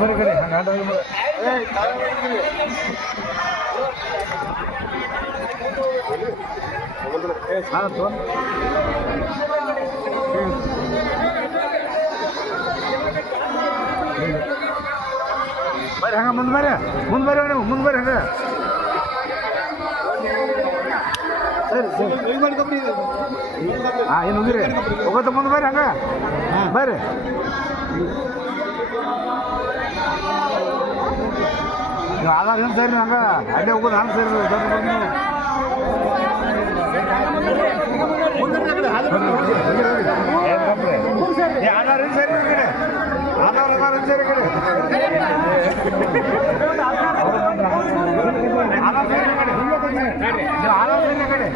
ಬರೋ ಹಂಗೆ ಆಟ ಬರ್ರಿ, ಹಂಗೆ ಮುಂದೆ ಬರ್ರಿ. ಮುಂದೆ ಬರ್ರಿ ನೀವು, ಮುಂದೆ ಬರ್ರಿ ಹಂಗೆ. ಹಾ ಏನು ಹೋಗಿರಿ ಹೋಗೋತ ಮುಂದೆ ಬರ್ರಿ ಹಂಗೆ. ಬರ್ರಿ. ನೀವು ಆಧಾರ ಏನು ಸರಿ ನಂಗೆ ಅಲ್ಲೇ ಹೋಗೋದು ಹಂಗೆ ಸರಿ ಆಧಾರ ಏನು ಕಡೆ. ಆಧಾರ್ ಆಧಾರ್ ಏನು ಕಡೆ. ಆಧಾರ್ ಸರಿ ಕಡೆ. ಕಡೆ.